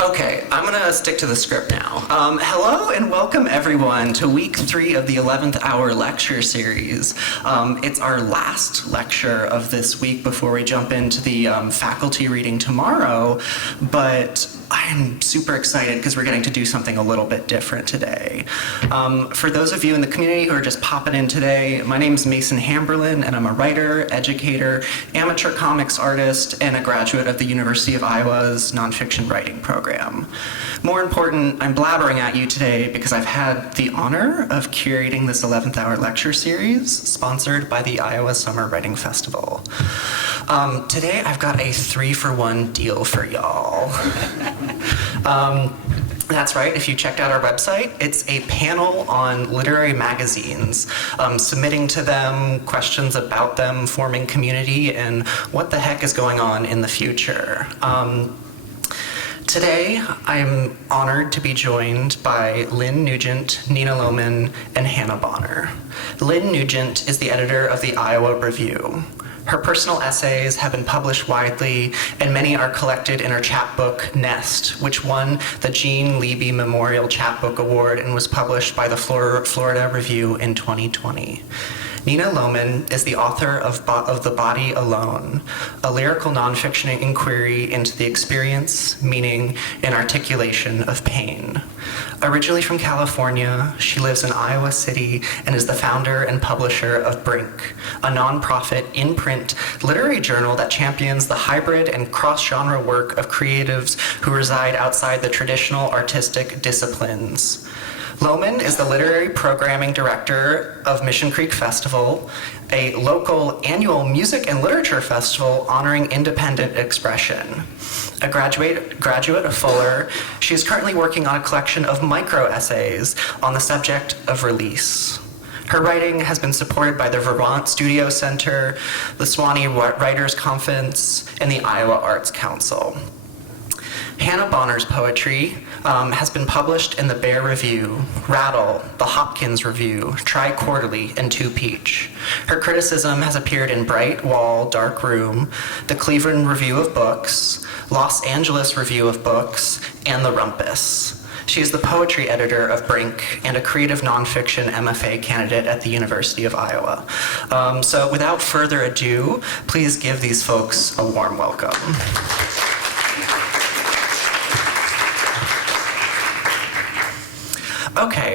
Okay, I'm gonna stick to the script now. Hello and welcome everyone to week 3 of the 11th hour lecture series. It's our last lecture of this week before we jump into the faculty reading tomorrow, but I'm super excited because we're getting to do something a little bit different today. For those of you in the community who are just popping in today, my name is Mason Hamberlin and I'm a writer, educator, amateur comics artist, and a graduate of the University of Iowa's nonfiction writing program. More important, I'm blabbering at you today because I've had the honor of curating this 11th hour lecture series sponsored by the Iowa Summer Writing Festival. Today I've got a 3-for-1 deal for y'all. That's right, if you checked out our website, it's a panel on literary magazines, submitting to them questions about them, forming community, and what the heck is going on in the future. Today, I'm honored to be joined by Lynn Nugent, Nina Lohman, and Hannah Bonner. Lynn Nugent is the editor of the Iowa Review. Her personal essays have been published widely, and many are collected in her chapbook, Nest, which won the Jean Levy Memorial Chapbook Award and was published by the Florida Review in 2020. Nina Lohman is the author of The Body Alone, a lyrical nonfiction inquiry into the experience, meaning, and articulation of pain. Originally from California, she lives in Iowa City and is the founder and publisher of Brink, a nonprofit in-print literary journal that champions the hybrid and cross-genre work of creatives who reside outside the traditional artistic disciplines. Lohman is the literary programming director of Mission Creek Festival, a local annual music and literature festival honoring independent expression. A graduate of Fuller, she is currently working on a collection of micro-essays on the subject of release. Her writing has been supported by the Vermont Studio Center, the Swanee Writers Conference, and the Iowa Arts Council. Hannah Bonner's poetry has been published in the Bear Review, Rattle, the Hopkins Review, Tri-Quarterly, and Two Peach. Her criticism has appeared in Bright Wall, Dark Room, the Cleveland Review of Books, Los Angeles Review of Books, and the Rumpus. She is the poetry editor of Brink and a creative nonfiction MFA candidate at the University of Iowa. So without further ado, please give these folks a warm welcome. Okay,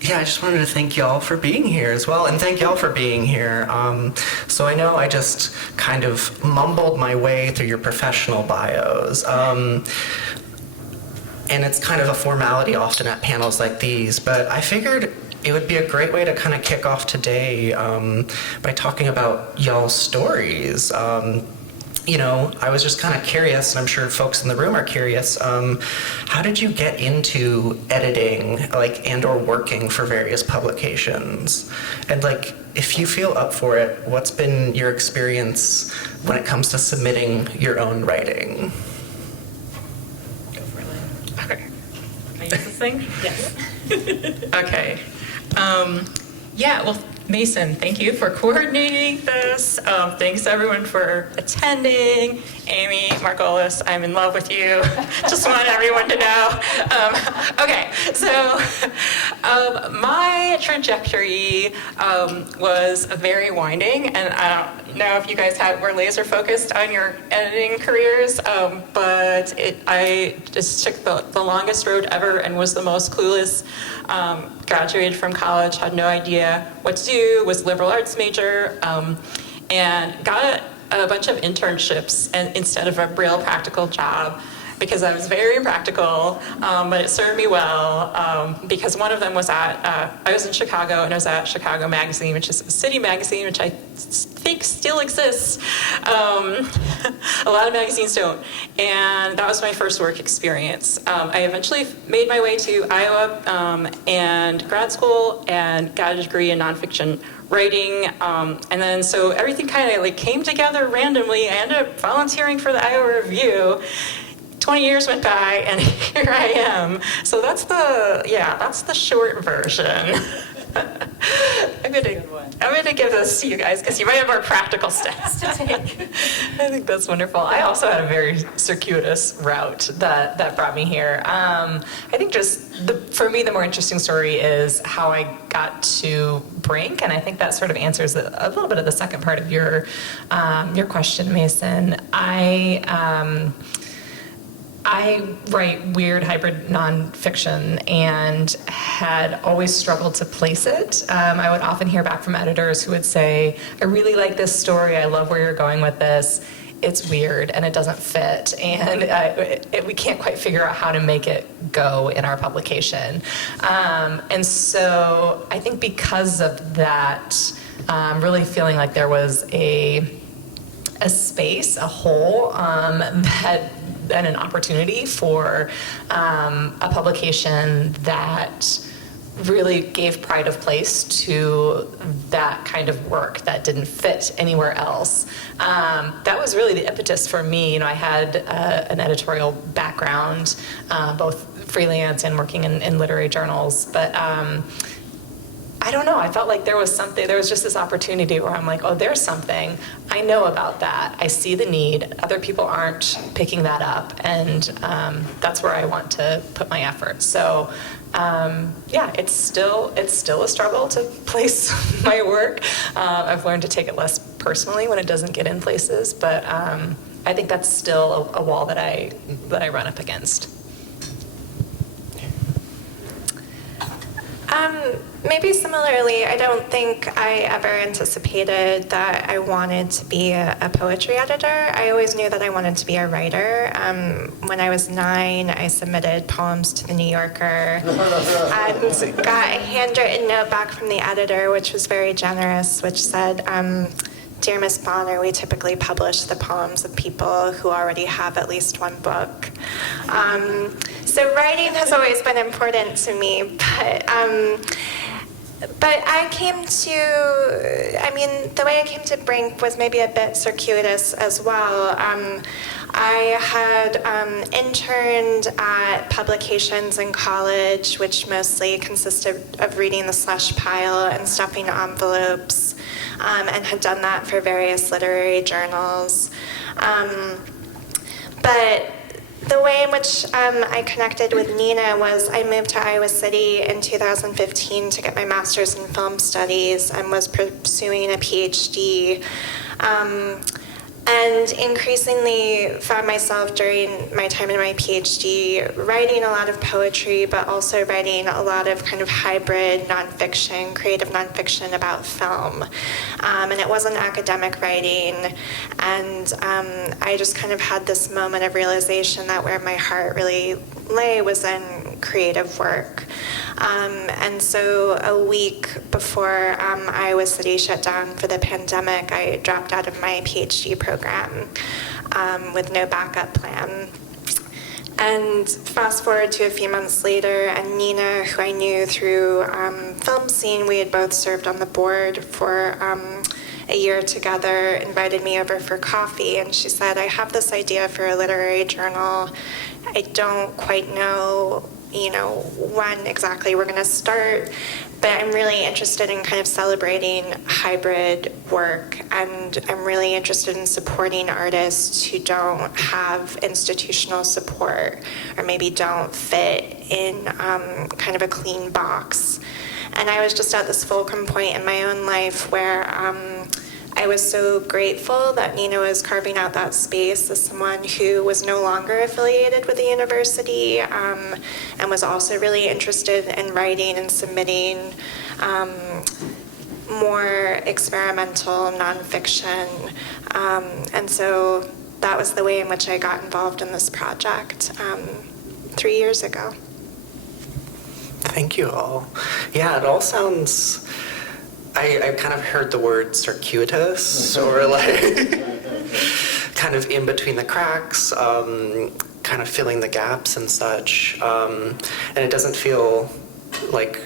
yeah, I just wanted to thank y'all for being here as well, and thank y'all for being here. So I know I just kind of mumbled my way through your professional bios, and it's kind of a formality often at panels like these, but I figured it would be a great way to kind of kick off today by talking about y'all's stories. You know, I was just kind of curious, and I'm sure folks in the room are curious, how did you get into editing, and or working for various publications? And if you feel up for it, what's been your experience when it comes to submitting your own writing? Go for it. Okay. Can I use this thing? Yes. Okay. Yeah, well, Mason, thank you for coordinating this. Thanks everyone for attending. Amy, Margolis, I'm in love with you. Just want everyone to know. Okay, so my trajectory was very winding, and I don't know if you guys were laser focused on your editing careers, but I just took the longest road ever and was the most clueless. Graduated from college, had no idea what to do, was liberal arts major, and got a bunch of internships instead of a real practical job because I was very impractical, but it served me well because one of them was I was in Chicago and I was at Chicago Magazine, which is a city magazine, which I think still exists. A lot of magazines don't. And that was my first work experience. I eventually made my way to Iowa and grad school and got a degree in nonfiction writing. And then so everything kind of came together randomly. I ended up volunteering for the Iowa Review. 20 years went by and here I am. So that's the short version. I'm gonna give this to you guys because you might have more practical steps to take. I think that's wonderful. I also had a very circuitous route that brought me here. I think for me, the more interesting story is how I got to Brink, and I think that sort of answers a little bit of the second part of your question, Mason. I write weird hybrid nonfiction and had always struggled to place it. I would often hear back from editors who would say, I really like this story, I love where you're going with this. It's weird and it doesn't fit, and we can't quite figure out how to make it go in our publication. And so I think because of that, really feeling like there was a space, a hole and an opportunity for a publication that really gave pride of place to that kind of work that didn't fit anywhere else. That was really the impetus for me. I had an editorial background, both freelance and working in literary journals, but I don't know, I felt like there was just this opportunity where I'm like, oh, there's something, I know about that, I see the need, other people aren't picking that up, and that's where I want to put my effort. So it's still a struggle to place my work. I've learned to take it less personally when it doesn't get in places, but I think that's still a wall that I run up against. Maybe similarly, I don't think I ever anticipated that I wanted to be a poetry editor. I always knew that I wanted to be a writer. When I was 9, I submitted poems to the New Yorker and got a handwritten note back from the editor, which was very generous, which said, Dear Miss Bonner, we typically publish the poems of people who already have at least one book. So writing has always been important to me, but I came to, the way I came to Brink was maybe a bit circuitous as well. I had interned at publications in college, which mostly consisted of reading the slush pile and stuffing envelopes, and had done that for various literary journals. But the way in which I connected with Nina was I moved to Iowa City in 2015 to get my master's in film studies and was pursuing a PhD. And increasingly found myself during my time in my PhD writing a lot of poetry, but also writing a lot of kind of hybrid nonfiction, creative nonfiction about film. And it wasn't academic writing. And I just kind of had this moment of realization that where my heart really lay was in creative work. And so a week before Iowa City shut down for the pandemic, I dropped out of my PhD program with no backup plan. And fast forward to a few months later, and Nina, who I knew through Film Scene, we had both served on the board for a year together, invited me over for coffee, and she said, I have this idea for a literary journal. I don't quite know when exactly we're going to start, but I'm really interested in kind of celebrating hybrid work, and I'm really interested in supporting artists who don't have institutional support or maybe don't fit in kind of a clean box. And I was just at this fulcrum point in my own life where I was so grateful that Nina was carving out that space as someone who was no longer affiliated with the university and was also really interested in writing and submitting more experimental nonfiction. And so that was the way in which I got involved in this project 3 years ago. Thank you all. Yeah, it all sounds... I kind of heard the word circuitous, or like kind of in between the cracks, kind of filling the gaps and such. And it doesn't feel like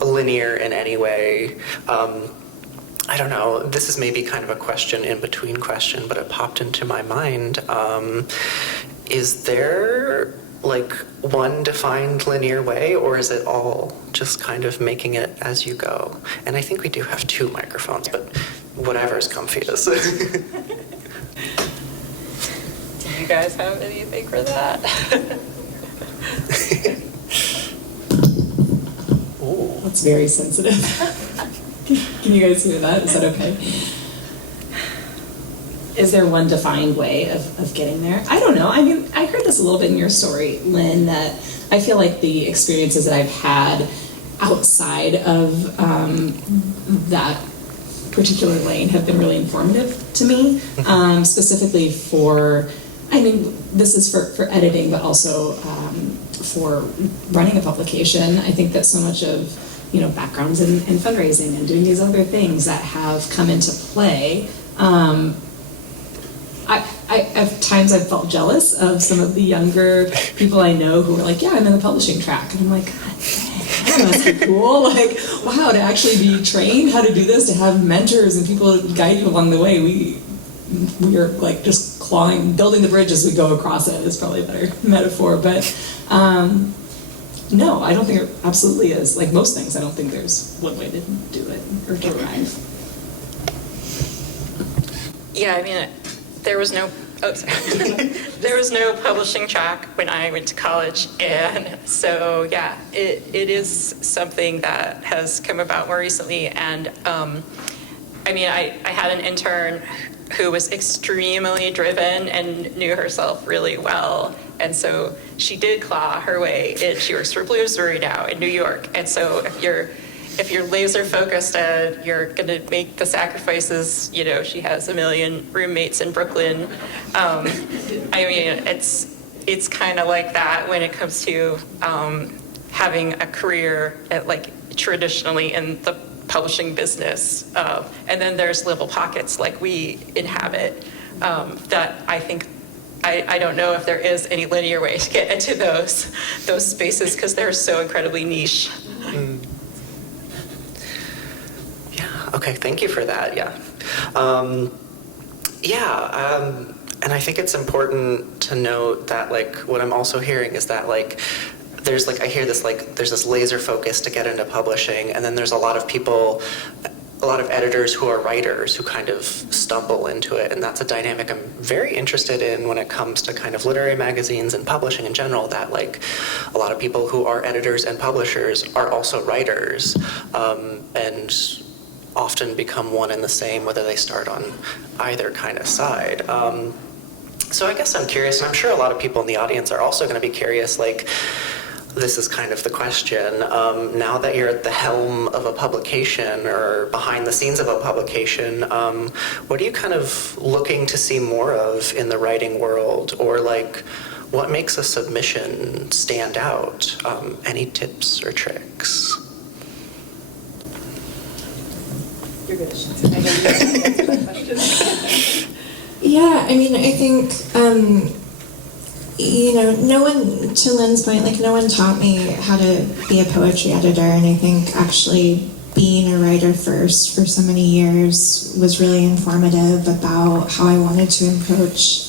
linear in any way. I don't know, this is maybe kind of a question in between question, but it popped into my mind. Is there like one defined linear way, or is it all just kind of making it as you go? And I think we do have 2 microphones, but whatever's comfiest. Do you guys have anything for that? Oh, that's very sensitive. Can you guys hear that? Is that okay? Is there one defined way of getting there? I don't know. I mean, I heard this a little bit in your story, Lynn, that I feel like the experiences that I've had outside of that particular lane have been really informative to me, specifically for, I mean, this is for editing, but also for running a publication. I think that so much of, backgrounds in fundraising and doing these other things that have come into play, I at times I've felt jealous of some of the younger people I know who are like, yeah, I'm in the publishing track. And I'm like, God dang, that must be cool. Like, wow, to actually be trained how to do this, to have mentors and people guide you along the way. We are like just building the bridge as we go across it is probably a better metaphor. But no, I don't think it absolutely is. Like most things, I don't think there's one way to do it or to arrive. Yeah, I mean, there was no publishing track when I went to college, and so yeah, it is something that has come about more recently. And I mean, I had an intern who was extremely driven and knew herself really well, and so she did claw her way in. She works for Bloomsbury now in New York, and so if you're laser focused and you're going to make the sacrifices, she has a million roommates in Brooklyn. I mean, it's kind of like that when it comes to having a career traditionally in the publishing business. And then there's little pockets like we inhabit that I think, I don't know if there is any linear way to get into those spaces because they're so incredibly niche. Okay, thank you for that. Yeah. And I think it's important to note that, what I'm also hearing is that, there's, I hear this, there's this laser focus to get into publishing, and then there's a lot of people, a lot of editors who are writers who kind of stumble into it, and that's a dynamic I'm very interested in when it comes to kind of literary magazines and publishing in general, that, a lot of people who are editors and publishers are also writers, and often become one and the same, whether they start on either kind of side. So I guess I'm curious, and I'm sure a lot of people in the audience are also going to be curious, this is kind of the question. Now that you're at the helm of a publication or behind the scenes of a publication, what are you kind of looking to see more of in the writing world? Or what makes a submission stand out? Any tips or tricks? Yeah, I mean, I think, no one, to Lynn's point, no one taught me how to be a poetry editor, and I think actually being a writer first for so many years was really informative about how I wanted to approach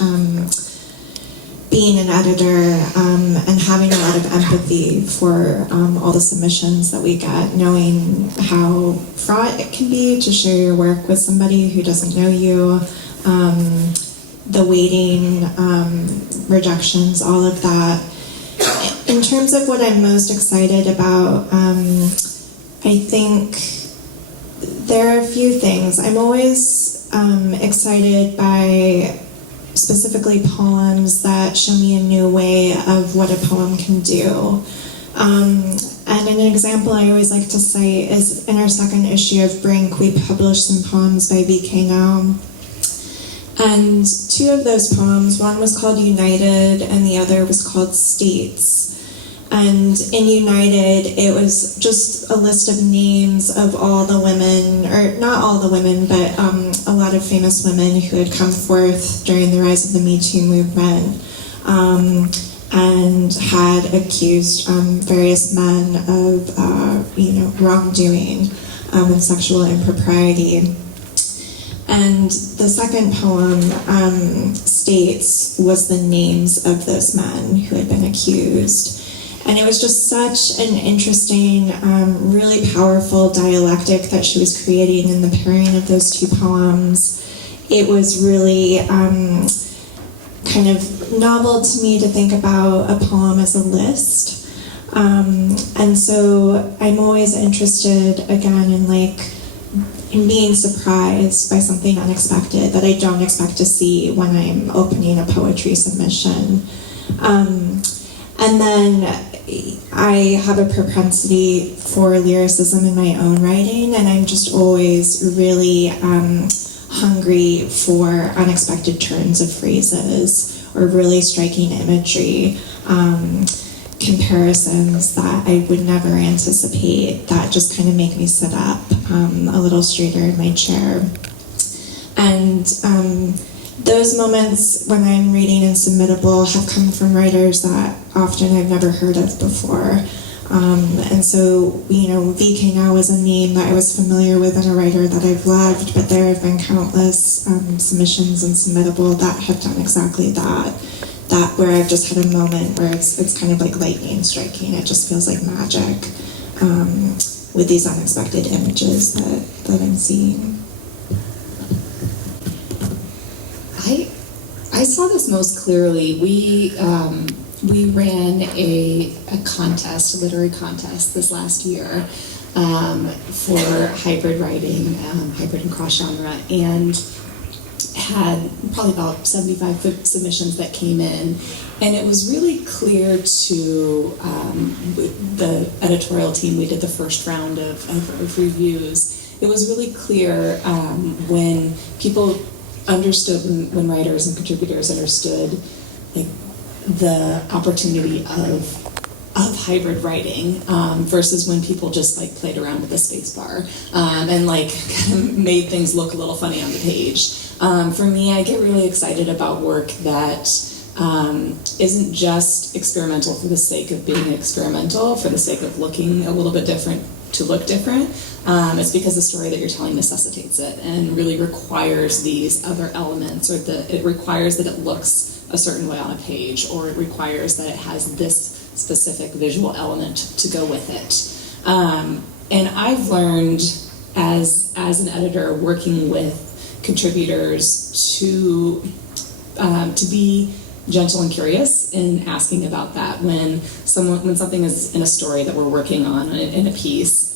being an editor, and having a lot of empathy for all the submissions that we get, knowing how fraught it can be to share your work with somebody who doesn't know you, the waiting, rejections, all of that. In terms of what I'm most excited about, I think there are a few things. I'm always excited by specifically poems that show me a new way of what a poem can do. And an example I always like to cite is in our second issue of Brink, we published some poems by B.K. Now. And 2 of those poems, one was called United and the other was called States. And in United, it was just a list of names of all the women, or not all the women, but a lot of famous women who had come forth during the rise of the Me Too movement, and had accused various men of, wrongdoing and sexual impropriety. And the second poem states was the names of those men who had been accused. And it was just such an interesting, really powerful dialectic that she was creating in the pairing of those two poems. It was really kind of novel to me to think about a poem as a list. And so I'm always interested, again, in being surprised by something unexpected that I don't expect to see when I'm opening a poetry submission. And then I have a propensity for lyricism in my own writing, and I'm just always really hungry for unexpected turns of phrases or really striking imagery, comparisons that I would never anticipate that just kind of make me sit up a little straighter in my chair. And those moments when I'm reading and submittable have come from writers that often I've never heard of before. And so, VK Now is a name that I was familiar with and a writer that I've loved, but there have been countless submissions and submittable that have done exactly that where I've just had a moment where it's kind of like lightning striking. It just feels like magic with these unexpected images that I'm seeing. I saw this most clearly. We ran a contest, a literary contest this last year for hybrid writing, hybrid and cross genre, and had probably about 75 submissions that came in. And it was really clear to the editorial team, we did the first round of reviews, it was really clear when people understood, when writers and contributors understood like the opportunity of hybrid writing versus when people just like played around with the space bar and like kind of made things look a little funny on the page. For me, I get really excited about work that isn't just experimental for the sake of being experimental, for the sake of looking a little bit different to look different. It's because the story that you're telling necessitates it and really requires these other elements, or it requires that it looks a certain way on a page, or it requires that it has this specific visual element to go with it. And I've learned as an editor working with contributors to be gentle and curious in asking about that when something is in a story that we're working on in a piece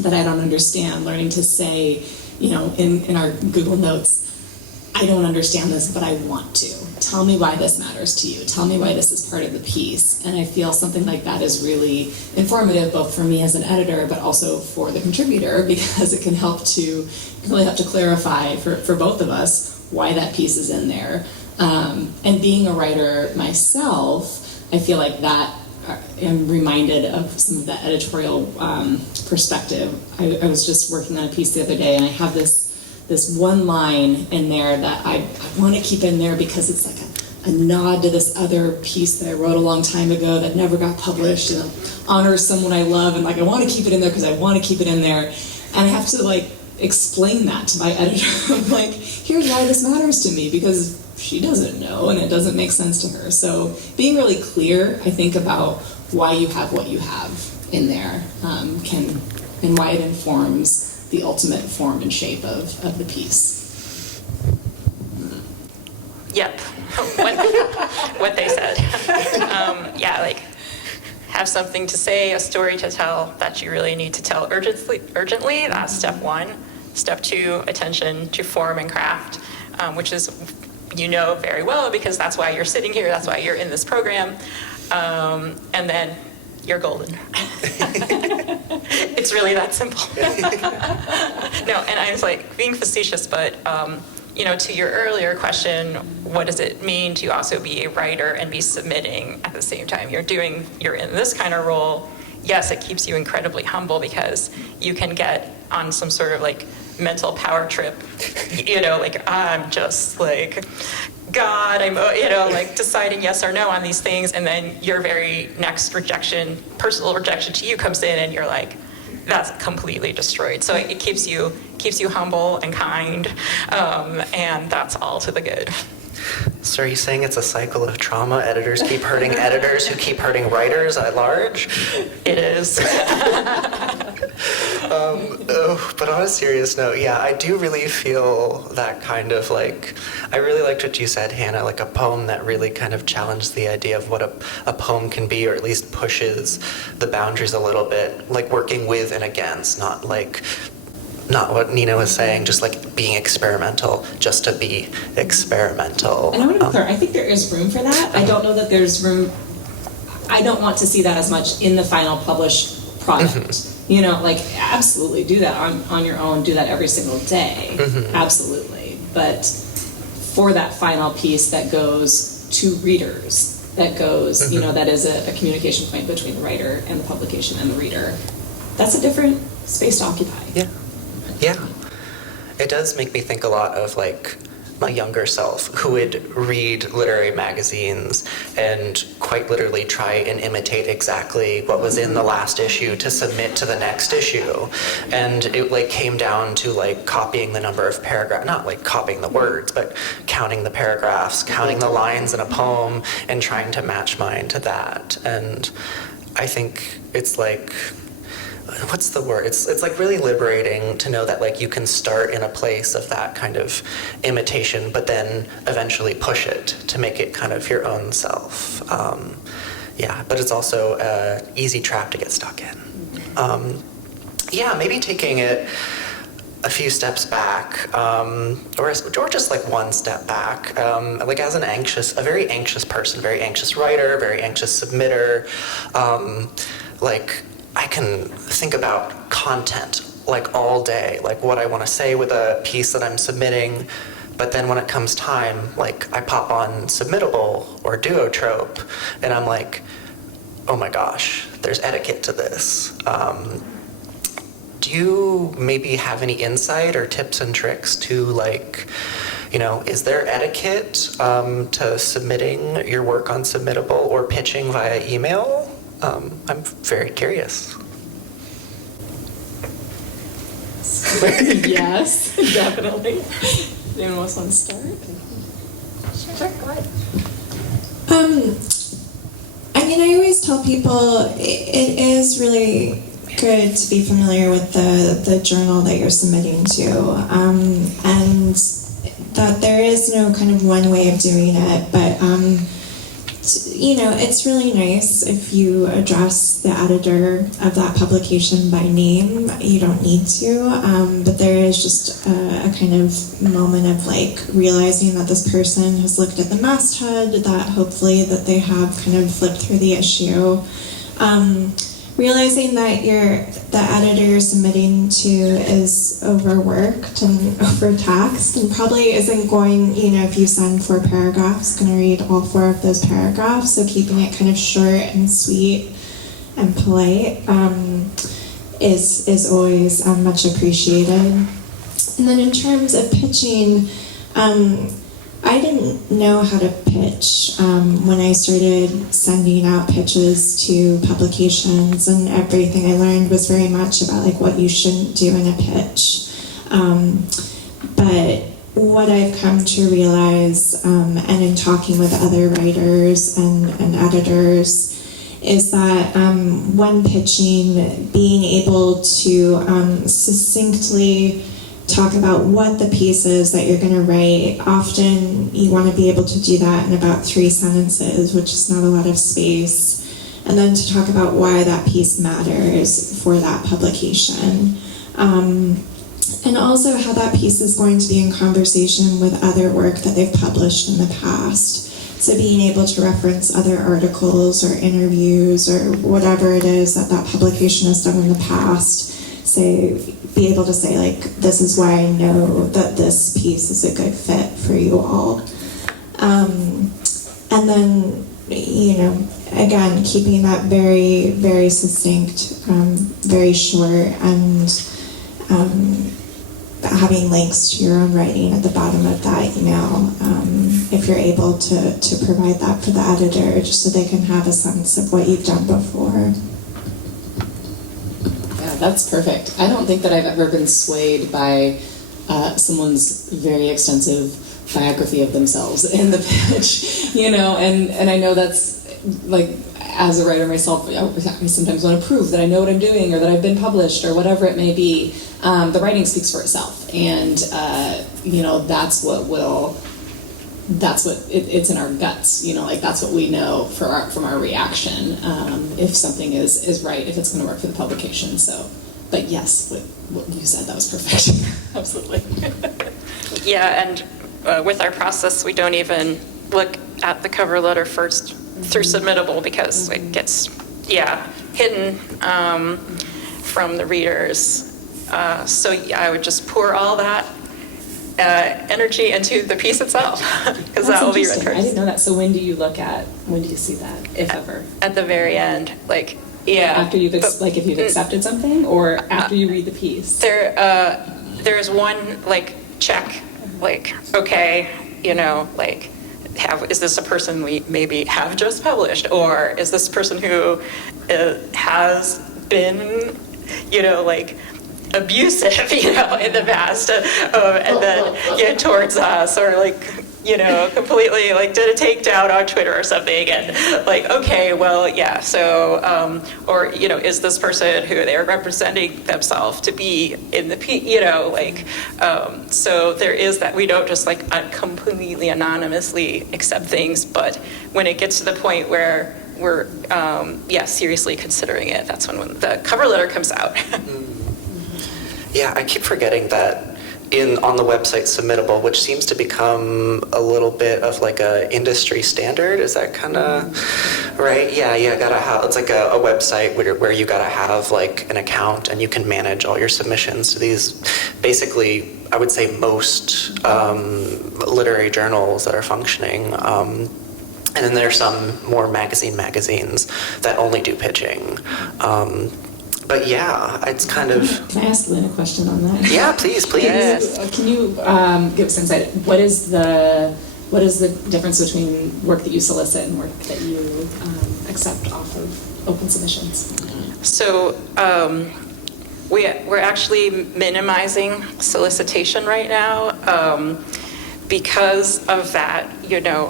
that I don't understand, learning to say, in our Google Notes, I don't understand this, but I want to. Tell me why this matters to you. Tell me why this is part of the piece. And I feel something like that is really informative, both for me as an editor, but also for the contributor, because it can really help to clarify for both of us why that piece is in there. And being a writer myself, I feel like that I'm reminded of some of the editorial perspective. I was just working on a piece the other day, and I have this one line in there that I want to keep in there because it's like a nod to this other piece that I wrote a long time ago that never got published, and honors someone I love, and like I want to keep it in there because I want to keep it in there, and I have to like explain that to my editor. I'm like, here's why this matters to me, because she doesn't know and it doesn't make sense to her. So being really clear, I think, about why you have what you have in there and why it informs the ultimate form and shape of the piece. Yep, what they said. Have something to say, a story to tell that you really need to tell urgently. That's step one. Step two, attention to form and craft, which is very well, because that's why you're sitting here, that's why you're in this program, and then you're golden. It's really that simple. No, and I was like being facetious, but to your earlier question, what does it mean to also be a writer and be submitting at the same time? You're in this kind of role. Yes, it keeps you incredibly humble because you can get on some sort of like mental power trip, I'm just like God, I'm deciding yes or no on these things, and then your very next personal rejection to you comes in, and you're like, that's completely destroyed. So it keeps you humble and kind, and that's all to the good. So are you saying it's a cycle of trauma? Editors keep hurting editors who keep hurting writers at large? It is. But on a serious note, yeah, I do really feel that kind of like, I really liked what you said, Hannah, like a poem that really kind of challenged the idea of what a poem can be, or at least pushes the boundaries a little bit, like working with and against, not what Nina was saying, just like being experimental, just to be experimental. And I want to be clear, I think there is room for that. I don't know that there's room, I don't want to see that as much in the final published product. You know, like, absolutely do that on your own, do that every single day, absolutely. But for that final piece that goes to readers, that goes, you know, that is a communication point between the writer and the publication and the reader, that's a different space to occupy. Yeah. It does make me think a lot of like my younger self who would read literary magazines and quite literally try and imitate exactly what was in the last issue to submit to the next issue. And it like came down to like copying the number of paragraphs, not like copying the words, but counting the paragraphs, counting the lines in a poem and trying to match mine to that. And I think it's like, what's the word? It's like really liberating to know that like you can start in a place of that kind of imitation, but then eventually push it to make it kind of your own self. Yeah, but it's also an easy trap to get stuck in. Yeah, maybe taking it a few steps back, or just like one step back. Like as a very anxious person, very anxious writer, very anxious submitter, like I can think about content like all day, like what I want to say with a piece that I'm submitting. But then when it comes time, like I pop on Submittable or Duotrope, and I'm like, oh my gosh, there's etiquette to this. Do you maybe have any insight or tips and tricks to like, you know, is there etiquette to submitting your work on Submittable or pitching via email? I'm very curious. Yes, definitely. Anyone else want to start? Sure, go ahead. I mean, I always tell people it is really good to be familiar with the journal that you're submitting to, and that there is no kind of one way of doing it, but you know, it's really nice if you address the editor of that publication by name. You don't need to, but there is just a kind of moment of like realizing that this person has looked at the masthead, that hopefully that they have kind of flipped through the issue. Realizing that the editor you're submitting to is overworked and overtaxed and probably isn't going, you know, if you send 4 paragraphs, going to read all 4 of those paragraphs. So keeping it kind of short and sweet and polite is always much appreciated. And then in terms of pitching, I didn't know how to pitch when I started sending out pitches to publications, and everything I learned was very much about like what you shouldn't do in a pitch. But what I've come to realize, and in talking with other writers and editors, is that when pitching, being able to succinctly talk about what the piece is that you're going to write. Often you want to be able to do that in about 3 sentences, which is not a lot of space. And then to talk about why that piece matters for that publication. And also how that piece is going to be in conversation with other work that they've published in the past. So being able to reference other articles or interviews or whatever it is that that publication has done in the past. Be able to say, like, this is why I know that this piece is a good fit for you all. And then, you know, again, keeping that very, very succinct, very short, and having links to your own writing at the bottom of that email, if you're able to provide that for the editor, just so they can have a sense of what you've done before. Yeah, that's perfect. I don't think that I've ever been swayed by someone's very extensive biography of themselves in the pitch, and I know that's, like, as a writer myself, I sometimes want to prove that I know what I'm doing or that I've been published or whatever it may be. The writing speaks for itself, and it's in our guts, like that's what we know from our reaction, if something is right, if it's going to work for the publication. So, but yes, what you said, that was perfect. Absolutely. Yeah, and with our process, we don't even look at the cover letter first through submittable because it gets, hidden from the readers. So I would just pour all that energy into the piece itself, because that will be read first. I didn't know that. So when do you see that, if ever? At the very end, like, After you've, if you've accepted something, or after you read the piece? There's one, like, check, like, okay, is this a person we maybe have just published, or is this a person who has been, abusive, in the past, and then towards us, or completely did a takedown on Twitter or something, and okay, well, so or is this person who they are representing themselves to be in the so there is that. We don't just completely anonymously accept things, but when it gets to the point where we're seriously considering it, that's when the cover letter comes out. Yeah, I keep forgetting that on the website submittable, which seems to become a little bit of a industry standard. Is that kind of right? Yeah, gotta have, it's like a website where you gotta have an account, and you can manage all your submissions to these, basically, I would say most literary journals that are functioning. And then there's some more magazines that only do pitching. But yeah, it's kind of... Can I ask Lynn a question on that? Yeah, please. Yes. Can you give us insight? What is the difference between work that you solicit and work that you accept off of open submissions? So we're actually minimizing solicitation right now because of that,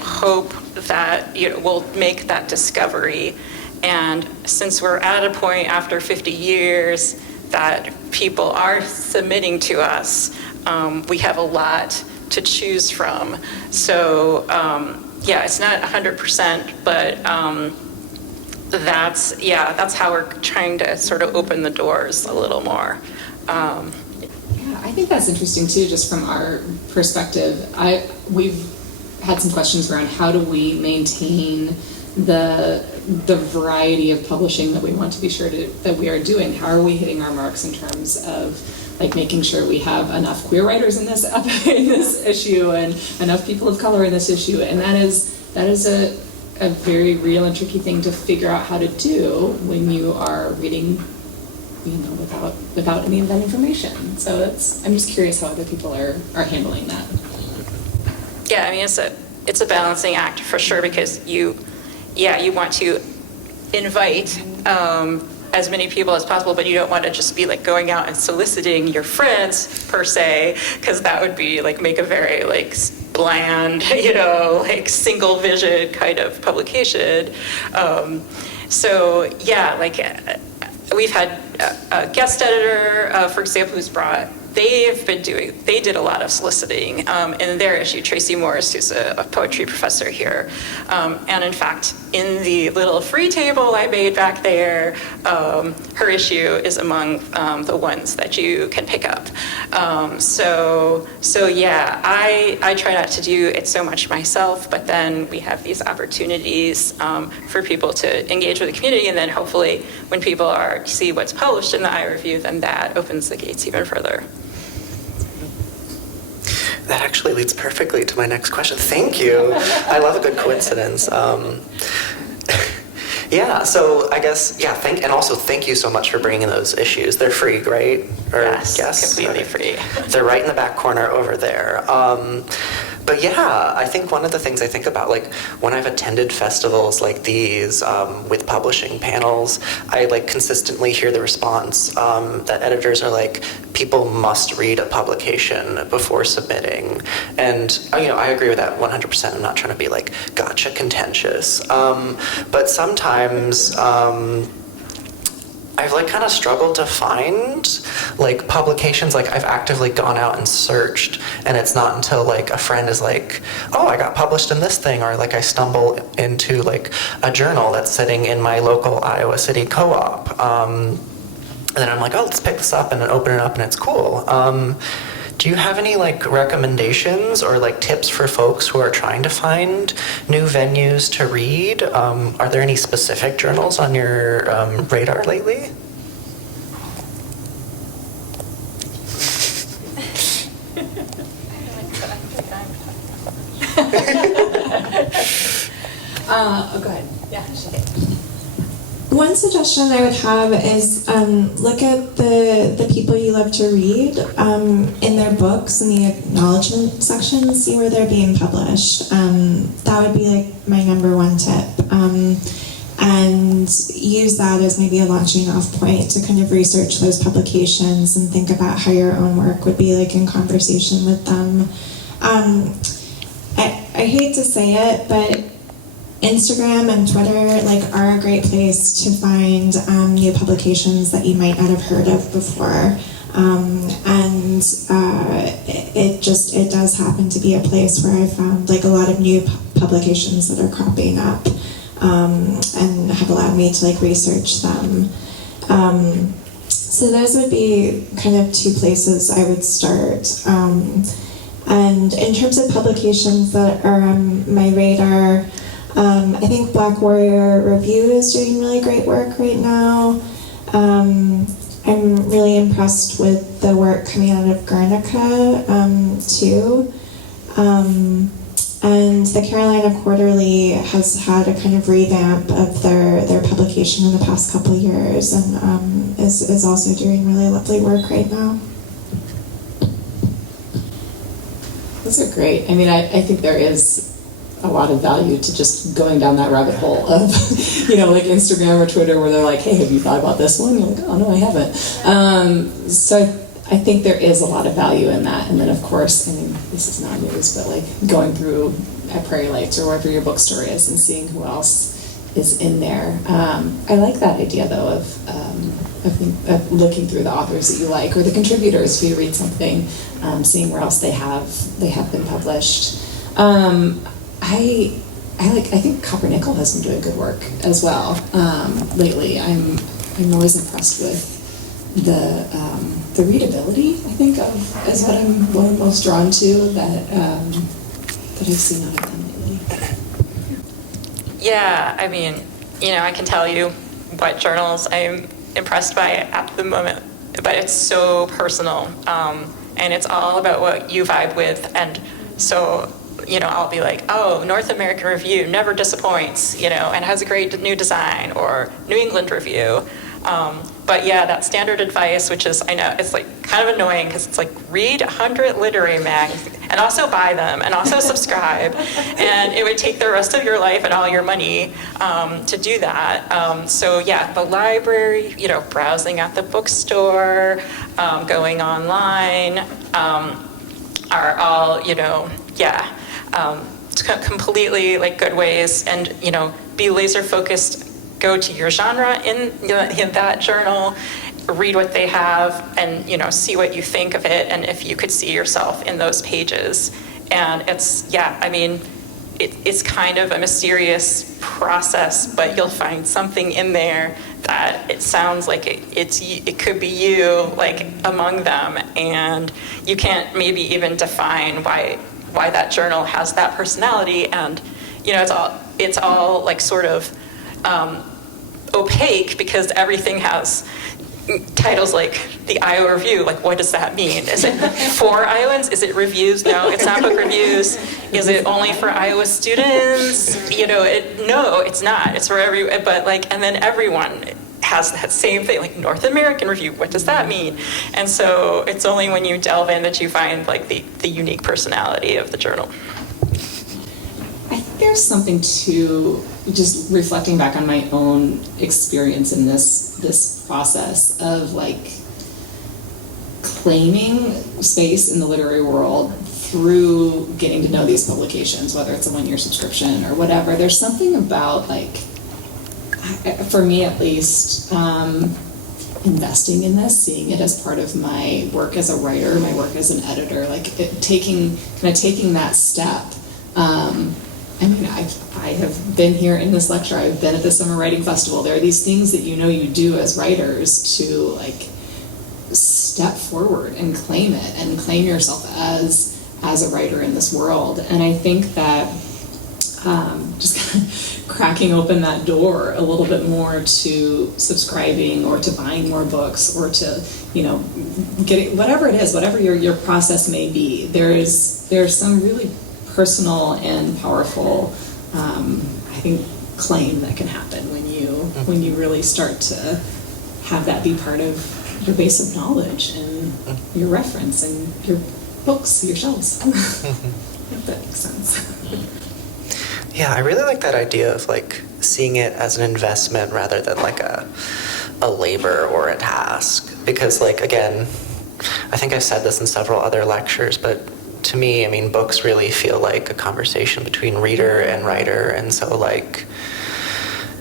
hope that we'll make that discovery. And since we're at a point after 50 years that people are submitting to us, we have a lot to choose from. So it's not 100%, but that's how we're trying to sort of open the doors a little more. I think that's interesting too, just from our perspective. We've had some questions around how do we maintain the variety of publishing that we want to be sure that we are doing. How are we hitting our marks in terms of making sure we have enough queer writers in this issue and enough people of color in this issue? And that is a very real and tricky thing to figure out how to do when you are reading without any of that information. So I'm just curious how other people are handling that. Yeah, I mean, it's a balancing act for sure, because you want to invite as many people as possible, but you don't want to just be going out and soliciting your friends per se, because that would be make a very bland, single vision kind of publication. We've had a guest editor, for example, who's brought. They did a lot of soliciting in their issue. Tracy Morris, who's a poetry professor here, and in fact, in the little free table I made back there, her issue is among the ones that you can pick up. I try not to do it so much myself, but then we have these opportunities for people to engage with the community, and then hopefully, when people see what's published in the iReview, then that opens the gates even further. That actually leads perfectly to my next question. Thank you. I love a good coincidence. So I guess, thank you so much for bringing those issues. They're free, right? Yes, completely free. They're right in the back corner over there. But yeah, I think one of the things I think about, like when I've attended festivals like these with publishing panels, I like consistently hear the response that editors are like, people must read a publication before submitting. And I agree with that 100%. I'm not trying to be like gotcha contentious. But sometimes I've like kind of struggled to find like publications. Like I've actively gone out and searched, and it's not until like a friend is like, oh, I got published in this thing, or like I stumble into like a journal that's sitting in my local Iowa City co-op. And then I'm like, oh, let's pick this up, and then open it up, and it's cool. Do you have any like recommendations or like tips for folks who are trying to find new venues to read? Are there any specific journals on your radar lately? Go ahead. Yeah. One suggestion I would have is look at the people you love to read in their books in the acknowledgement section, see where they're being published. That would be like my number one tip. And use that as maybe a launching off point to kind of research those publications and think about how your own work would be like in conversation with them. I hate to say it, but Instagram and Twitter like are a great place to find new publications that you might not have heard of before, and it does happen to be a place where I found like a lot of new publications that are cropping up, and have allowed me to like research them. So those would be kind of two places I would start. And in terms of publications that are on my radar, I think Black Warrior Review is doing really great work right now. I'm really impressed with the work coming out of Guernica, too. And the Carolina Quarterly has had a kind of revamp of their publication in the past couple of years, and is also doing really lovely work right now. Those are great. I mean, I think there is a lot of value to just going down that rabbit hole of, like Instagram or Twitter, where they're like, hey, have you thought about this one? You're like, oh, no, I haven't. So I think there is a lot of value in that. And then, of course, I mean, this is not news, but like going through at Prairie Lights or wherever your bookstore is and seeing who else is in there. I like that idea, though, of looking through the authors that you like or the contributors if you read something, seeing where else they have been published. I think Copper Nickel has been doing good work as well lately. I'm always impressed with the readability. I think is what I'm most drawn to that I've seen out of them lately. Yeah, I mean, I can tell you what journals I'm impressed by at the moment, but it's so personal, and it's all about what you vibe with, and so. I'll be like, oh, North American Review never disappoints, and has a great new design, or New England Review. But yeah, that standard advice, which is, I know, it's like kind of annoying because it's like read 100 literary mags and also buy them and also subscribe. And it would take the rest of your life and all your money to do that. So yeah, the library, browsing at the bookstore, going online, are all, completely like good ways, and be laser focused. Go to your genre in that journal, read what they have, and see what you think of it, and if you could see yourself in those pages. And it's it's kind of a mysterious process, but you'll find something in there that it sounds like it could be you, like among them, and you can't maybe even define why that journal has that personality. And it's all like sort of opaque, because everything has titles like the Iowa Review. Like, what does that mean? Is it for Iowans? Is it reviews? No, it's not book reviews. Is it only for Iowa students? No, it's not. It's for but and then everyone has that same thing, like North American Review, what does that mean? And so it's only when you delve in that you find like the unique personality of the journal. I think there's something to just reflecting back on my own experience in this process of like claiming space in the literary world through getting to know these publications, whether it's a one-year subscription or whatever. There's something about, like, for me at least, investing in this, seeing it as part of my work as a writer, my work as an editor, like taking that step. I mean, I have been here in this lecture, I've been at the Summer Writing Festival. There are these things that you know you do as writers to like step forward and claim it and claim yourself as a writer in this world. And I think that just kind of cracking open that door a little bit more to subscribing or to buying more books or to, you know, getting whatever it is, whatever your process may be, there's some really personal and powerful, I think, claim that can happen when you really start to have that be part of your base of knowledge and your reference and your books, your shelves. If that makes sense. Yeah, I really like that idea of like seeing it as an investment rather than like a labor or a task. Because like, again, I think I've said this in several other lectures, but to me, I mean, books really feel like a conversation between reader and writer. And so like,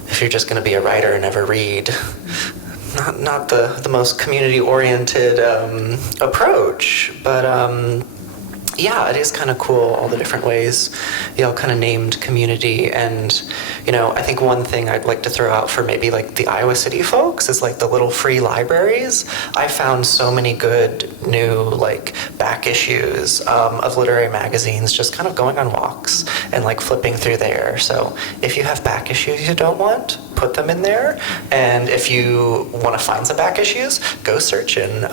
if you're just going to be a writer and never read, not the most community-oriented approach, but yeah, it is kind of cool, all the different ways y'all kind of named community. And, you know, I think one thing I'd like to throw out for maybe like the Iowa City folks is like the little free libraries. I found so many good new like back issues of literary magazines just kind of going on walks and like flipping through there. So if you have back issues you don't want, put them in there. And if you want to find some back issues, go searching.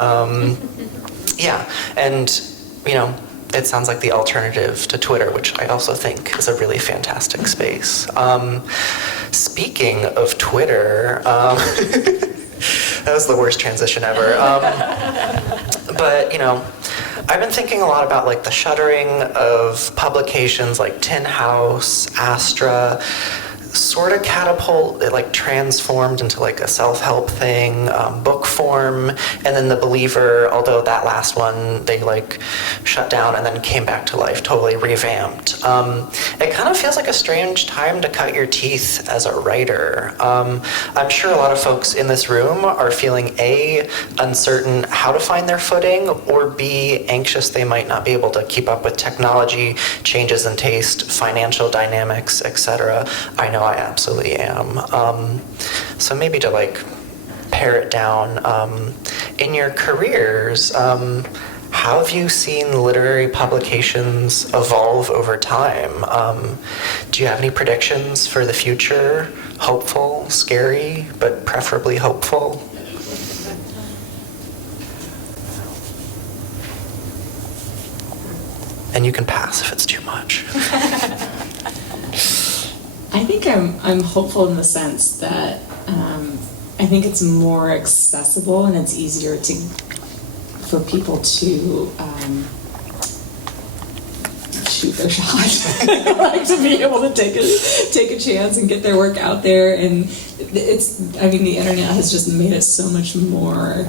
Yeah, and, you know, it sounds like the alternative to Twitter, which I also think is a really fantastic space. Speaking of Twitter, that was the worst transition ever. But, you know, I've been thinking a lot about like the shuttering of publications like Tin House, Astra, sort of it like transformed into like a self-help thing, book form, and then The Believer, although that last one they like shut down and then came back to life, totally revamped. It kind of feels like a strange time to cut your teeth as a writer. I'm sure a lot of folks in this room are feeling A, uncertain how to find their footing, or B, anxious they might not be able to keep up with technology, changes in taste, financial dynamics, etc. I know I absolutely am. So maybe to like pare it down, in your careers, how have you seen literary publications evolve over time? Do you have any predictions for the future? Hopeful, scary, but preferably hopeful? And you can pass if it's too much. I think I'm hopeful in the sense that I think it's more accessible and it's easier for people to shoot their shot, like to be able to take a chance and get their work out there. And I mean, the internet has just made it so much more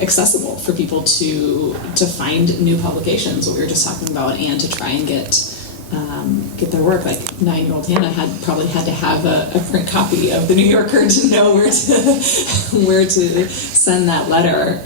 accessible for people to find new publications, what we were just talking about, and to try and get their work. Like 9-year-old Hannah probably had to have a print copy of the New Yorker to know where to send that letter.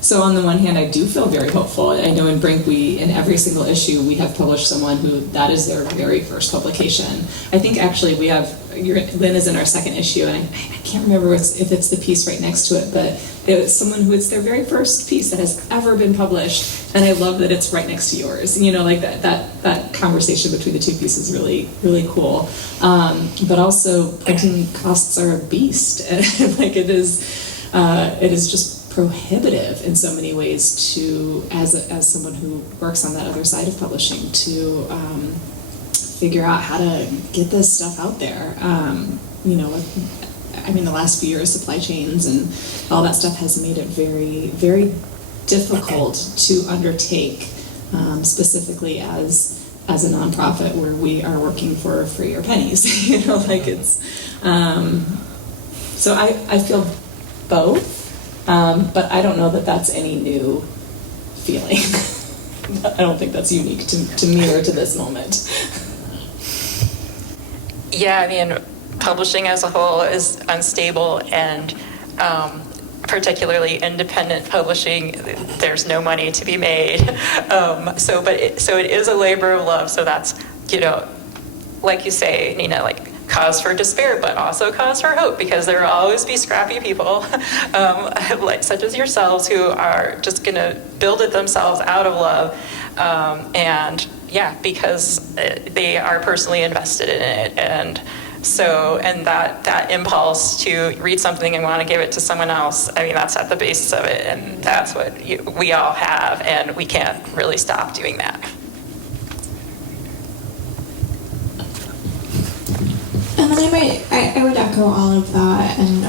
So on the one hand, I do feel very hopeful. I know in Brink, in every single issue, we have published someone who that is their very first publication. I think actually Lynn is in our second issue, and I can't remember if it's the piece right next to it, but it's someone who it's their very first piece that has ever been published, and I love that it's right next to yours. You know, like that conversation between the two pieces is really, really cool. But also, printing costs are a beast. Like it is just prohibitive in so many ways to, as someone who works on that other side of publishing, to figure out how to get this stuff out there. You know, I mean, the last few years, supply chains and all that stuff has made it very, very difficult to undertake, specifically as a nonprofit where we are working for free or pennies. You know, like it's. So I feel both, but I don't know that that's any new feeling. I don't think that's unique to me or to this moment. Yeah, I mean, publishing as a whole is unstable, and particularly independent publishing, there's no money to be made. So it is a labor of love. So that's, you know, like you say, Nina, like cause for despair, but also cause for hope, because there will always be scrappy people, like such as yourselves, who are just going to build it themselves out of love, and yeah, because they are personally invested in it, and that impulse to read something and want to give it to someone else, I mean, that's at the basis of it, and that's what we all have, and we can't really stop doing that. And then I would echo all of that, and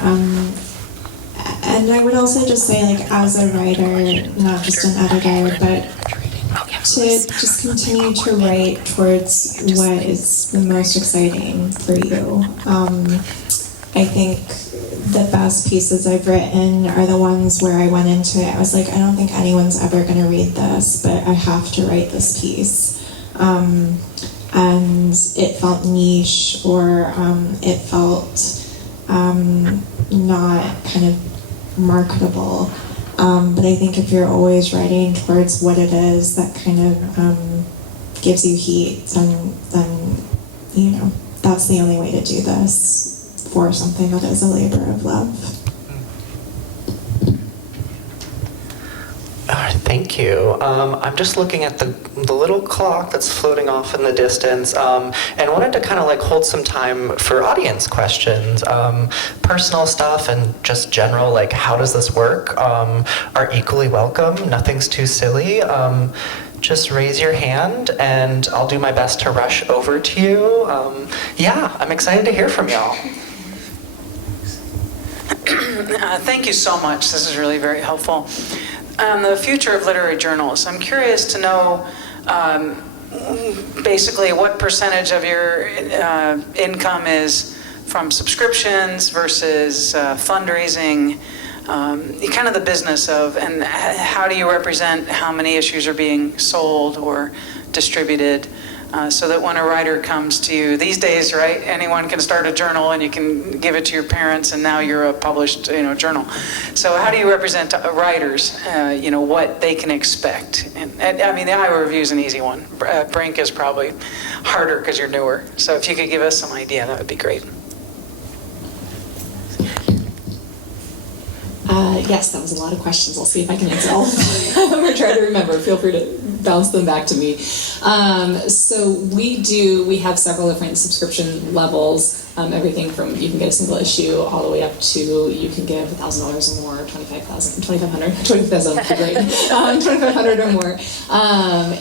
I would also just say, like, as a writer, not just an editor, but to just continue to write towards what is the most exciting for you. I think the best pieces I've written are the ones where I went into it, I was like, I don't think anyone's ever going to read this, but I have to write this piece. And it felt niche, or it felt not kind of marketable. But I think if you're always writing towards what it is that kind of gives you heat, then you know, that's the only way to do this for something that is a labor of love. Thank you. I'm just looking at the little clock that's floating off in the distance, and wanted to kind of like hold some time for audience questions, personal stuff and just general, like, how does this work, are equally welcome. Nothing's too silly. Just raise your hand and I'll do my best to rush over to you. Yeah, I'm excited to hear from y'all. Thank you so much. This is really very helpful. The future of literary journals. I'm curious to know basically what percentage of your income is from subscriptions versus fundraising, kind of the business of, and how do you represent how many issues are being sold or distributed, so that when a writer comes to you these days, right, anyone can start a journal and you can give it to your parents and now you're a published, journal. So how do you represent writers, what they can expect? And I mean, the Iowa Review is an easy one. Brink is probably harder because you're newer. So if you could give us some idea, that would be great. Yes, that was a lot of questions. I'll see if I can answer all of them or try to remember. Feel free to bounce them back to me. So we have several different subscription levels. Everything from you can get a single issue all the way up to you can give $1,000 or more, $2,500 would be great, $2,500 or more.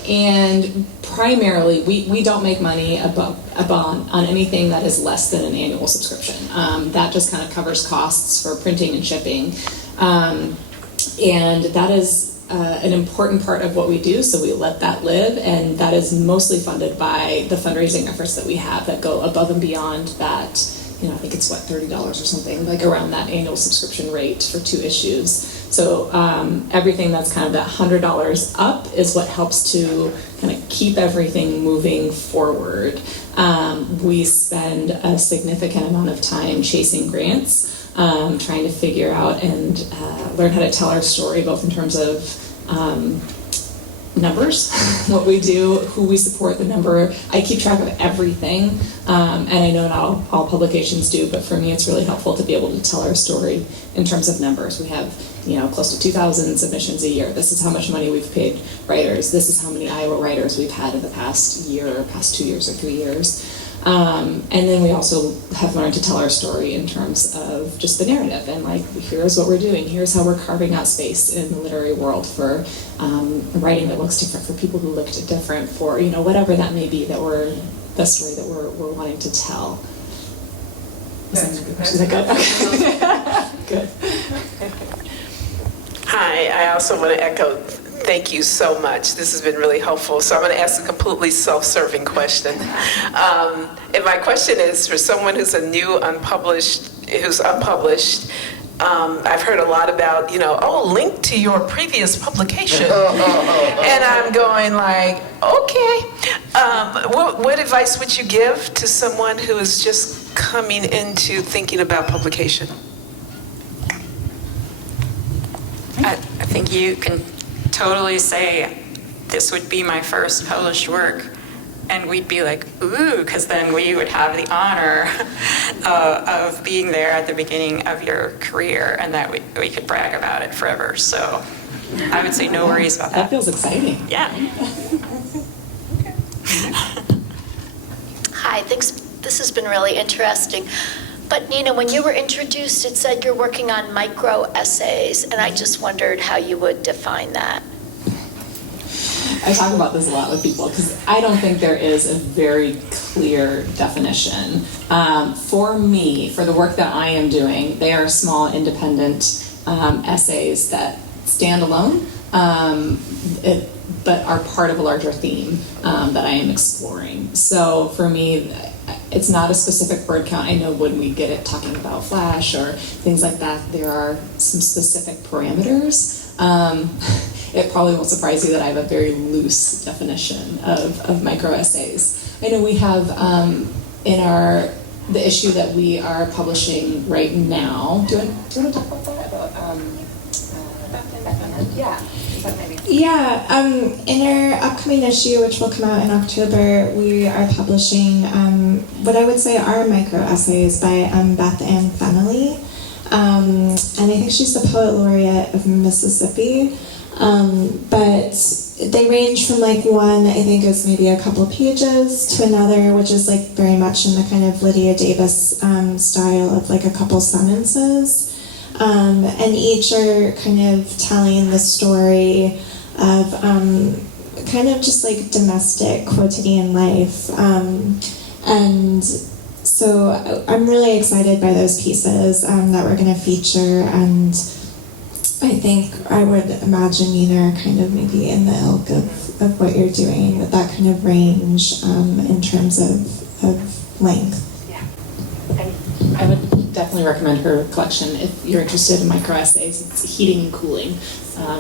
And primarily, we don't make money on anything that is less than an annual subscription. That just kind of covers costs for printing and shipping. And that is an important part of what we do, so we let that live, and that is mostly funded by the fundraising efforts that we have that go above and beyond that. I think it's $30 or something, like around that annual subscription rate for 2 issues. So everything that's kind of that $100 up is what helps to kind of keep everything moving forward. We spend a significant amount of time chasing grants, trying to figure out and learn how to tell our story, both in terms of numbers, what we do, who we support, the number. I keep track of everything, and I know not all publications do, but for me it's really helpful to be able to tell our story in terms of numbers. We have close to 2,000 submissions a year. This is how much money we've paid writers. This is how many Iowa writers we've had in the past year, or past 2 years or 3 years. And then we also have learned to tell our story in terms of just the narrative, and like, here's what we're doing, here's how we're carving out space in the literary world for writing that looks different, for people who look different, for whatever that may be, the story that we're wanting to tell. Is that good? Okay. Good. Hi, I also want to echo, thank you so much. This has been really helpful. So I'm going to ask a completely self-serving question. And my question is for someone who's unpublished, I've heard a lot about, link to your previous publication. And I'm going like, okay. What advice would you give to someone who is just coming into thinking about publication? I think you can totally say, this would be my first published work. And we'd be like, ooh, because then we would have the honor of being there at the beginning of your career, and that we could brag about it forever. So I would say no worries about That that. feels exciting. Yeah. Hi, thanks. This has been really interesting. But Nina, when you were introduced, it said you're working on micro essays, and I just wondered how you would define that. I talk about this a lot with people because I don't think there is a very clear definition. For me, for the work that I am doing, they are small, independent essays that stand alone, but are part of a larger theme that I am exploring. So for me, it's not a specific word count. I know when we get it talking about Flash or things like that, there are some specific parameters. It probably won't surprise you that I have a very loose definition of micro essays. I know we have in the issue that we are publishing right now. Do you want to talk about that? Yeah. Yeah, in our upcoming issue, which will come out in October, we are publishing what I would say are micro essays by Beth Ann Fennelly. And I think she's the poet laureate of Mississippi. But they range from like one, I think is maybe a couple pages, to another, which is like very much in the kind of Lydia Davis style of like a couple sentences. And each are kind of telling the story of kind of just like domestic quotidian life. And so I'm really excited by those pieces that we're going to feature, and I think I would imagine Nina kind of maybe in the ilk of what you're doing with that kind of range in terms of length. Yeah. I would definitely recommend her collection if you're interested in micro essays. It's heating and cooling.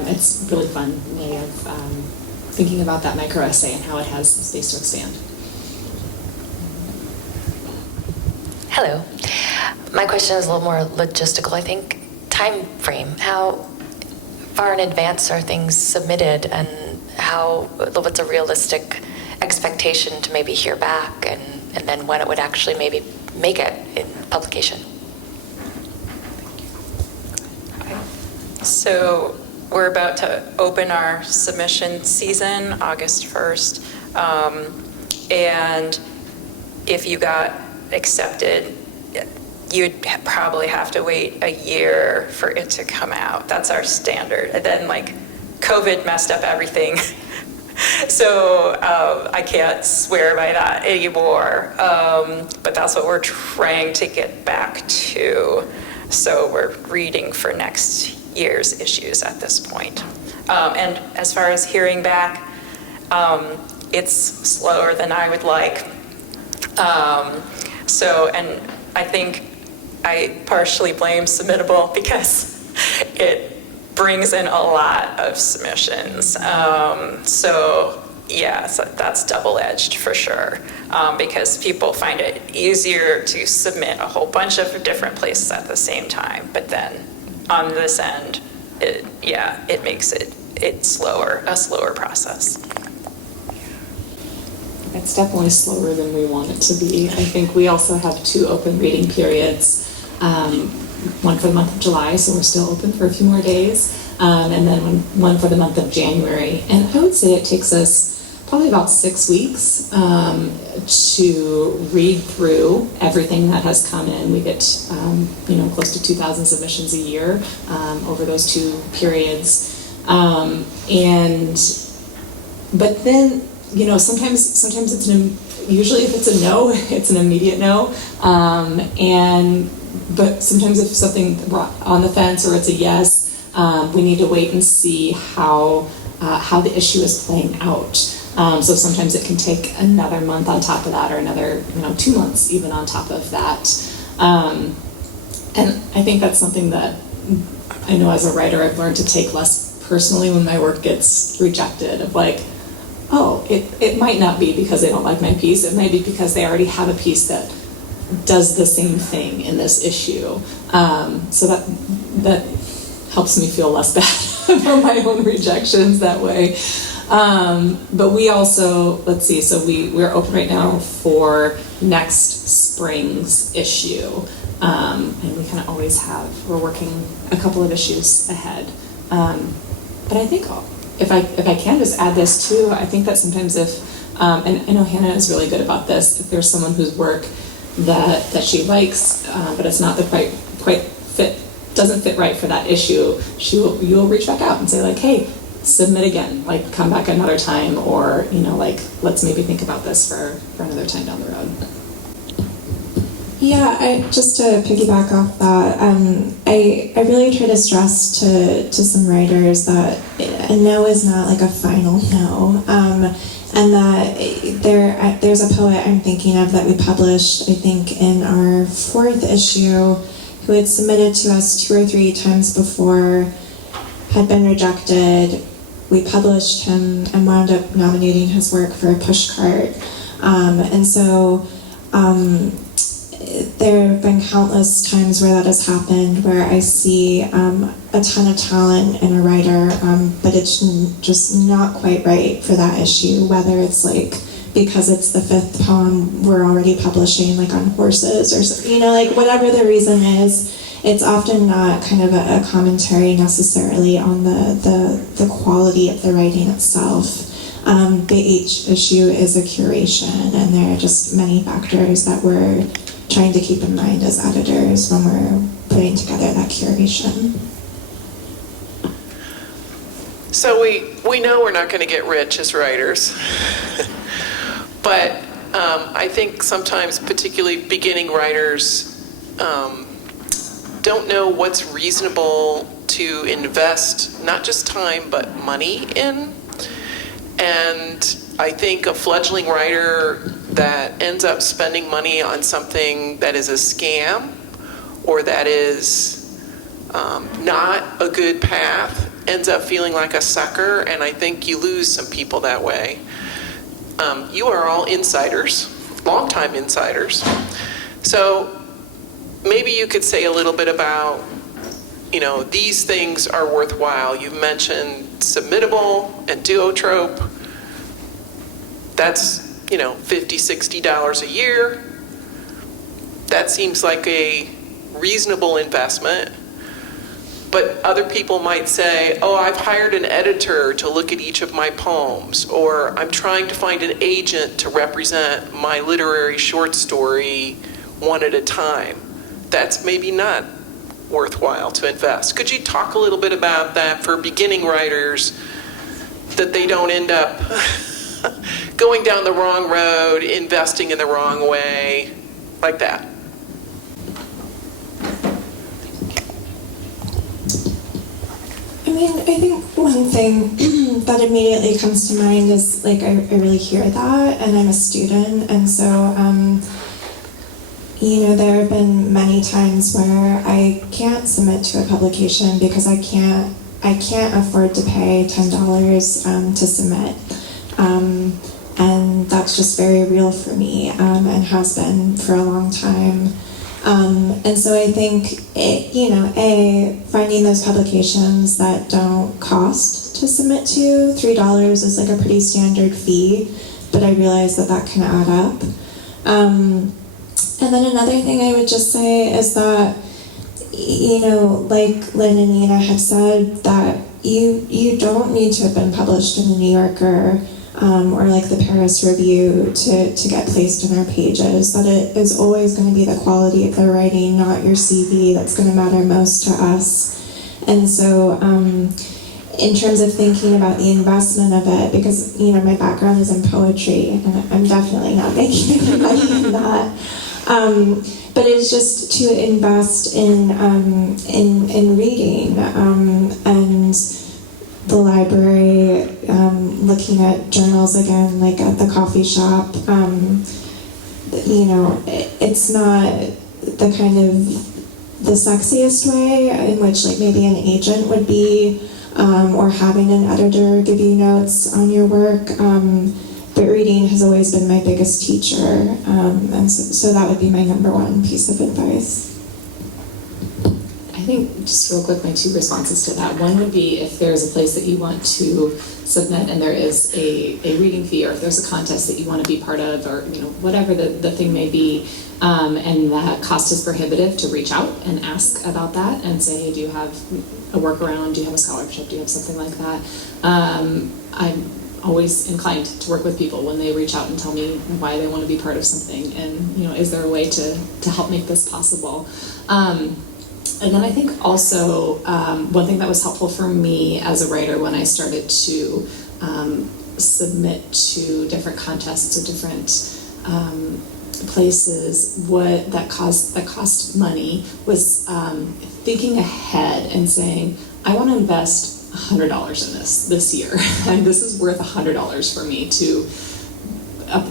It's a really fun way of thinking about that micro essay and how it has space to expand. Hello. My question is a little more logistical, I think. Time frame. How far in advance are things submitted, and what's a realistic expectation to maybe hear back, and then when it would actually maybe make it in publication? So we're about to open our submission season August 1st. And if you got accepted, you'd probably have to wait a year for it to come out. That's our standard. And then COVID messed up everything. So I can't swear by that anymore. But that's what we're trying to get back to. So we're reading for next year's issues at this point. And as far as hearing back, it's slower than I would like. And I think I partially blame Submittable because it brings in a lot of submissions. So that's double-edged for sure, because people find it easier to submit a whole bunch of different places at the same time. But then on this end, it makes it a slower process. It's definitely slower than we want it to be. I think we also have 2 open reading periods, one for the month of July, so we're still open for a few more days, and then one for the month of January. And I would say it takes us probably about 6 weeks to read through everything that has come in. We get close to 2,000 submissions a year over those 2 periods, but then sometimes it's usually if it's a no, it's an immediate no. But sometimes if something on the fence or it's a yes, we need to wait and see how the issue is playing out. So sometimes it can take another month on top of that, or another 2 months even on top of that. And I think that's something that I know as a writer I've learned to take less personally when my work gets rejected, of like, oh, it might not be because they don't like my piece, it might be because they already have a piece that does the same thing in this issue. So that helps me feel less bad about my own rejections that way. But we also, let's see, so we're open right now for next spring's issue. And we kind of always we're working a couple of issues ahead. But I think if I can just add this too, I think that sometimes and I know Hannah is really good about this, if there's someone whose work that she likes, but it's not the quite fit, doesn't fit right for that issue, you'll reach back out and say like, hey, submit again, like come back another time, or like let's maybe think about this for another time down the road. Yeah, just to piggyback off that, I really try to stress to some writers that a no is not like a final no, and that there's a poet I'm thinking of that we published, I think, in our 4th issue, who had submitted to us 2 or 3 times before, had been rejected. We published him and wound up nominating his work for a pushcart, and so. There have been countless times where that has happened, where I see a ton of talent in a writer, but it's just not quite right for that issue, whether it's like because it's the 5th poem we're already publishing, like on horses, or like whatever the reason is, it's often not kind of a commentary necessarily on the quality of the writing itself. Each issue is a curation, and there are just many factors that we're trying to keep in mind as editors when we're putting together that curation. So we know we're not going to get rich as writers, but I think sometimes particularly beginning writers don't know what's reasonable to invest not just time but money in. And I think a fledgling writer that ends up spending money on something that is a scam or that is not a good path ends up feeling like a sucker, and I think you lose some people that way. You are all insiders, longtime insiders. So maybe you could say a little bit about, these things are worthwhile. You've mentioned Submittable and Duotrope. That's, $50, $60 a year. That seems like a reasonable investment. But other people might say, oh, I've hired an editor to look at each of my poems, or I'm trying to find an agent to represent my literary short story one at a time. That's maybe not worthwhile to invest. Could you talk a little bit about that for beginning writers, that they don't end up going down the wrong road, investing in the wrong way, like that? I mean, I think one thing that immediately comes to mind is, like, I really hear that, and I'm a student, and so, there have been many times where I can't submit to a publication because I can't afford to pay $10 to submit. And that's just very real for me, and has been for a long time. And so I think, finding those publications that don't cost to submit to, $3 is like a pretty standard fee, but I realize that can add up. And then another thing I would just say is that, like Lynn and Nina have said, that you don't need to have been published in the New Yorker or like the Paris Review to get placed in our pages, that it is always going to be the quality of the writing, not your CV, that's going to matter most to us. And so in terms of thinking about the investment of it, because my background is in poetry, and I'm definitely not making any money in that. But it's just to invest in reading and the library, looking at journals again, like at the coffee shop. It's not the kind of the sexiest way in which like maybe an agent would be, or having an editor give you notes on your work. But reading has always been my biggest teacher, and so that would be my number one piece of advice. I think, just real quick, my two responses to that. One would be if there's a place that you want to submit and there is a reading fee, or if there's a contest that you want to be part of, or whatever the thing may be, and that cost is prohibitive, to reach out and ask about that and say, hey, do you have a workaround? Do you have a scholarship? Do you have something like that? I'm always inclined to work with people when they reach out and tell me why they want to be part of something, and is there a way to help make this possible? And then I think also one thing that was helpful for me as a writer when I started to submit to different contests or different places, what that cost money was thinking ahead and saying, I want to invest $100 in this year, and this is worth $100 for me to,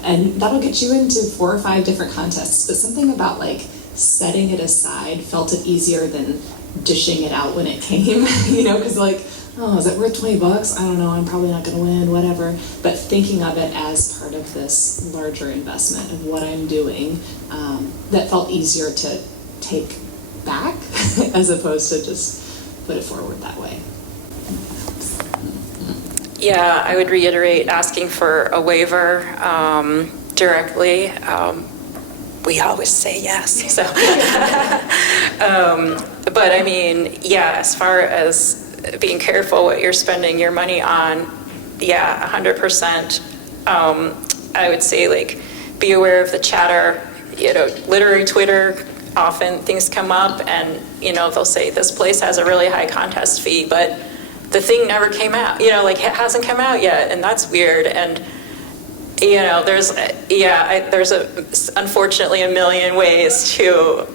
and that'll get you into 4 or 5 different contests. But something about like setting it aside felt it easier than dishing it out when it came, because like, oh, is it worth $20? I don't know, I'm probably not going to win, whatever. But thinking of it as part of this larger investment of what I'm doing, that felt easier to take back as opposed to just put it forward that way. Yeah, I would reiterate asking for a waiver directly. We always say yes. So, but I mean, yeah, as far as being careful what you're spending your money on, yeah, 100%. I would say, like, be aware of the chatter. Literary Twitter, often things come up, and they'll say this place has a really high contest fee, but the thing never came out. It hasn't come out yet, and that's weird. And there's unfortunately a million ways to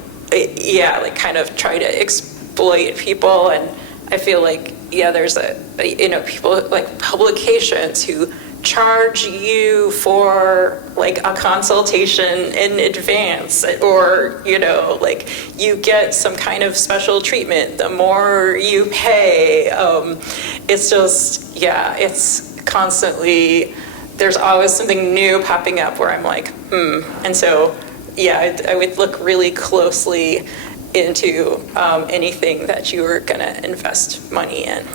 kind of try to exploit people. And I feel like there's people like publications who charge you for like a consultation in advance, or you get some kind of special treatment the more you pay. It's just it's constantly, there's always something new popping up where I'm like, and so I would look really closely into anything that you were gonna invest money in.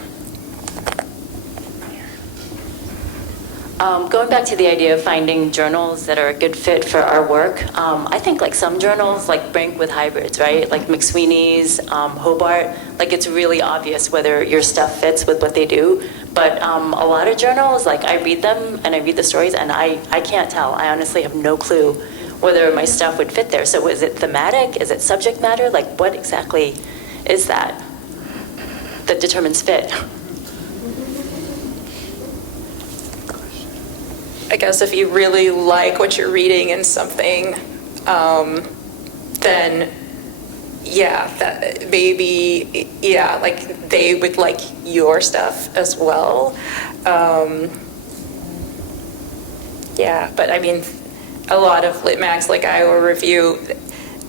Going back to the idea of finding journals that are a good fit for our work, I think like some journals like Brink with hybrids, right? Like McSweeney's, Hobart, like it's really obvious whether your stuff fits with what they do. But a lot of journals, like I read them and I read the stories and I can't tell. I honestly have no clue whether my stuff would fit there. So is it thematic? Is it subject matter? Like what exactly is that determines fit? I guess if you really like what you're reading in something, then that maybe, like they would like your stuff as well. But I mean, a lot of lit mags like Iowa Review,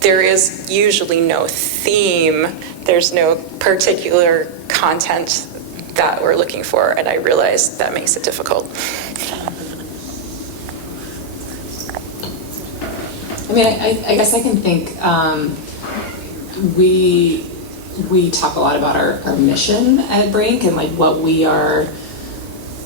there is usually no theme. There's no particular content that we're looking for, and I realize that makes it difficult. I mean, I guess I can think we talk a lot about our mission at Brink and like what we are,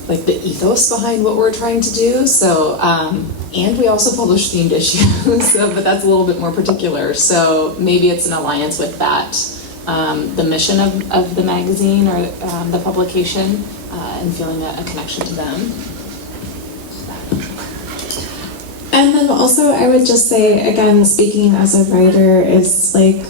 like the ethos behind what we're trying to do. So, and we also publish themed issues, but that's a little bit more particular. So maybe it's an alliance with that, the mission of the magazine or the publication, and feeling a connection to them. And then also I would just say, again, speaking as a writer, is like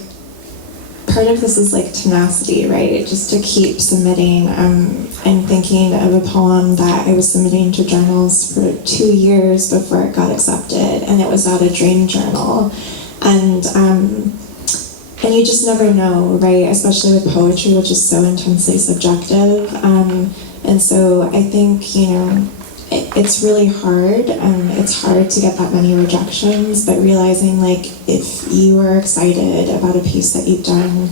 part of this is like tenacity, right? Just to keep submitting. I'm thinking of a poem that I was submitting to journals for 2 years before it got accepted, and it was at a dream journal. And you just never know, right? Especially with poetry, which is so intensely subjective. And so I think, you know, it's really hard. It's hard to get that many rejections, but realizing like if you are excited about a piece that you've done,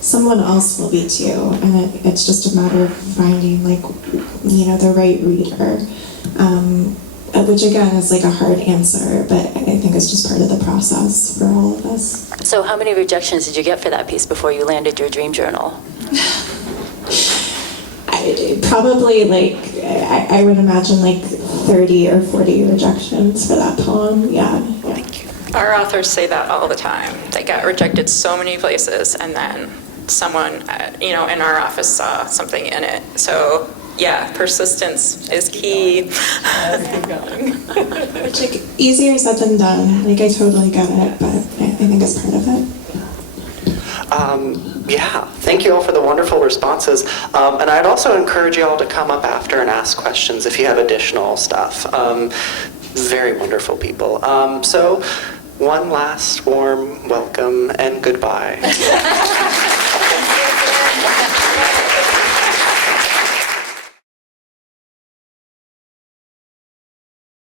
someone else will be too. And it's just a matter of finding like, you know, the right reader. Which again is like a hard answer, but I think it's just part of the process for all of us. So how many rejections did you get for that piece before you landed your dream journal? Probably like, I would imagine like 30 or 40 rejections for that poem, yeah. Thank you. Our authors say that all the time. They got rejected so many places, and then someone, you know, in our office saw something in it. So yeah, persistence is key. Keep going. Which like easier said than done. Like I totally get it, but I think it's part of it. Yeah, thank you all for the wonderful responses. And I'd also encourage you all to come up after and ask questions if you have additional stuff. Very wonderful people. So one last warm welcome and goodbye.